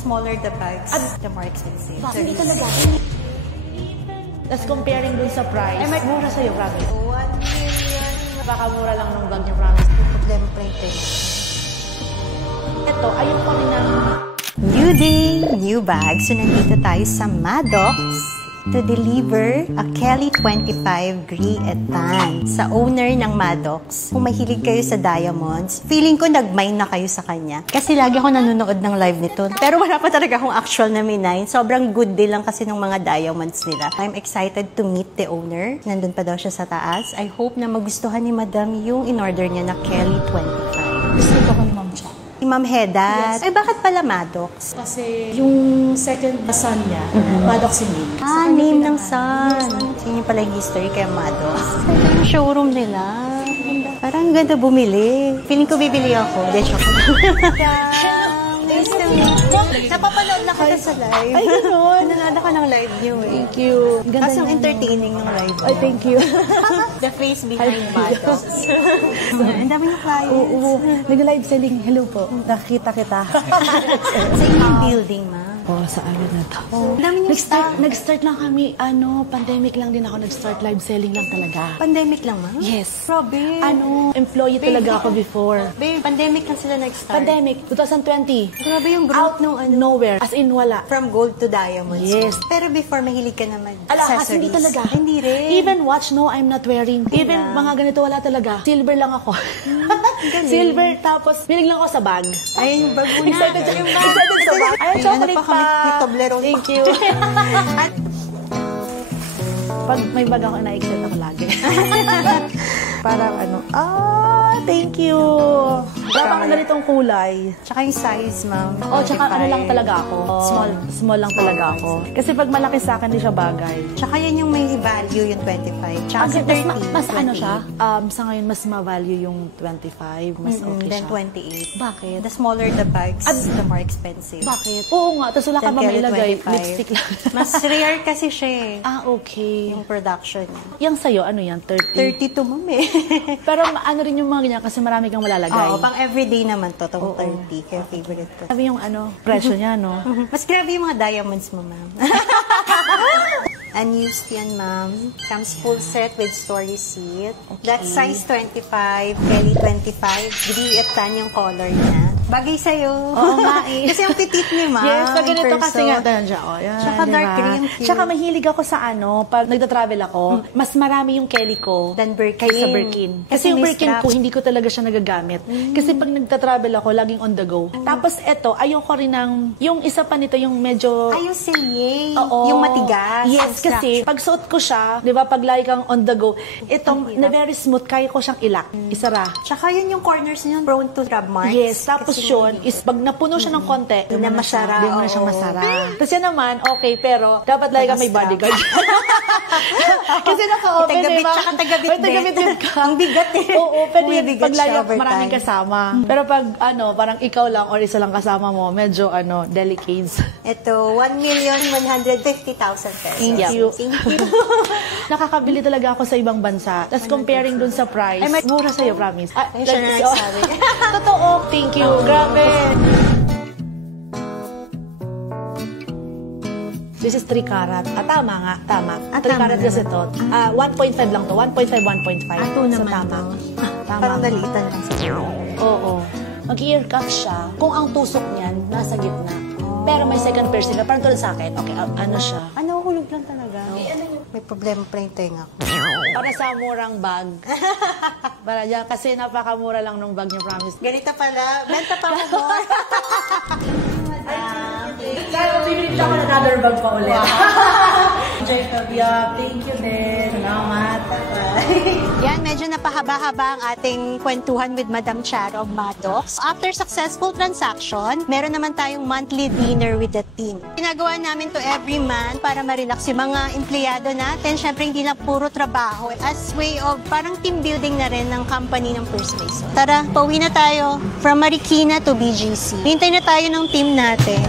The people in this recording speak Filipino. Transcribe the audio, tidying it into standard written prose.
smaller the bags, the more expensive. Hindi talaga. Tapos comparing dun sa price, may mura sa'yo, promise. 1 million. Baka mura lang ng bag niya, promise. Problema pa yung tayo. Ito, ayun ko rin ng... New day, new bag. So, nandito tayo sa Maddox to deliver a Kelly 25 Gris et Tan sa owner ng Maddox. Kung mahilig kayo sa diamonds, feeling ko nag-mine na kayo sa kanya. Kasi lagi ako nanonood ng live nito. Pero wala pa talaga akong actual na minine. Sobrang good deal lang kasi ng mga diamonds nila. I'm excited to meet the owner. Nandun pa daw siya sa taas. I hope na magustuhan ni Madam yung in-order niya na Kelly 25. Gusto ko ni Ma'am Cha. Si Ma'am Heda. Yes. Ay, bakit pala Maddox? Kasi yung second son niya, Maddox yung name. Ah, name ng son. Yun yung pala yung history kay Maddox. Ito yung showroom nila. Parang ganda bumili. Feeling ko bibili ako. De, choco. Nice to meet you. Napapanood lang kita sa live. Ay, gano'n. Nanada ka ng live niyo eh. Thank you. Kasi ang entertaining ng live. Ay, thank you. The face behind Maddox. Ang dami ng clients. Oo. Nag-live selling. Hello po. Nakita kita. Sa inyong building, ma. Oh, sa ano na to? Oh, dami yung staff. Nag-start lang kami, pandemic lang din ako nag-start, live selling lang talaga. Pandemic lang, ma? Yes. Grabe. Employee talaga ako before. Babe, pandemic lang sila nag-start. Pandemic, 2020. Grabe yung growth nung ano. Nowhere. As in, wala. From gold to diamonds. Yes. Pero before, mahilig ka na mag-accessories. Hindi talaga. Hindi rin. Even watch, no, I'm not wearing. Even mga ganito, wala talaga. Silver lang ako. Silver, tapos, pinig lang ako sa bag. Ay, yung bag mo na. Excited sa bag. Ay, chocolate pa. Thank you. Pag may bag ako, na-excite ako lagi. Parang thank you. Wala pang ganitong kulay. Tsaka yung size, ma'am. Tsaka ano lang talaga ako. Small lang talaga ako. Kasi pag malaki sa akin, di siya bagay. Tsaka yan yung may value, yung 25. Tsaka Kasi 30. mas ano siya? Sa ngayon, mas ma-value yung 25. Mas okay Then siya. 28. Bakit? The smaller the bags, the more expensive. Bakit? Oo nga. Tapos wala ka ba may ilagay? 25. Lipstick lang. Mas rare kasi siya eh. Okay. Yung production niya. Yung sa'yo, ano yan? 30? 32, ma'am eh. Pero ano rin yung mga ganyan kasi marami kang malalagay. Oo, pang everyday naman to, itong 30. Kaya favorite ko. Sabi yung presyo niya, no? Mas grabe yung mga diamonds mo, ma'am. Unused yan, ma'am. Comes full set with store receipt. Okay. That's size 25, Kelly 25. Gris et tan yung color niya. Bagay sa'yo. Oo nga eh. Kasi yung petite ni ma'am. Yes, pag ganito kasi nga, siya. Yan, tsaka dark green. Tsaka mahilig ako sa pag nagda-travel ako, mas marami yung Kelly ko than Birkin. Kaysa Birkin. Kasi yung Birkin ko, hindi ko talaga siya nagagamit. Kasi pag nagda-travel ako, laging on the go. Tapos eto, ayoko rin yung isa pa nito, yung medyo... Ay, yung silye. Oo. Yung matigas. Yes, kasi pag suot ko siya, di ba, pag lagi kang on the go, itong na very smooth, kaya ko siyang ilak. Isara. Tsaka yun yung corners niya, prone to rub marks. Yes, tapos yun, is pag napuno siya ng konti, hindi na masara. Hindi mo na siya masara. Tapos yan naman, okay, pero dapat lagi ka may bodyguard. Kasi naka-open, tagabit, diba? tsaka tagabit din ka. Ang bigat eh. Oo, pwede yun pag lagi maraming time. kasama. Pero pag parang ikaw lang or isa lang kasama mo, medyo delicates. Ito, 1,150,000 pesos. Thank you. Nakakabili talaga ako sa ibang bansa. Tapos comparing dun sa price, ay, mura sa'yo, promise. Ay, siya na nagsabi. Totoo, thank you. Grabe. This is 3 karat. Tama nga, tama. 3 karat kasi to. 1.5 lang to. 1.5, 1.5. Ito naman tama. Tama. Parang dalitan lang sa Oo. Mag-ear cuff siya. Kung ang tusok niyan, nasa gitna. Pero may second piercing na. Parang tulad sa akin. Okay, ano siya? Hulog lang talaga. May problema pa yung tenga ko. Para sa murang bag. Para dyan, kasi napakamura lang nung bag niya, promise. Ganito pala. Benta pa mo more. Kaya bibili siya ako ng other bag pa ulit. Enjoy ka, Bia. Thank you din. Salamat. Yan, medyo napahaba-haba ang ating kwentuhan with Madam Charo of Maddox. After successful transaction, meron naman tayong monthly dinner with the team. Ginagawa namin to every month para ma-relax yung mga empleyado natin. Siyempre, hindi lang puro trabaho. As way of parang team building na rin ng company ng first place. Tara, pauwi na tayo from Marikina to BGC. Hintay na tayo ng team natin.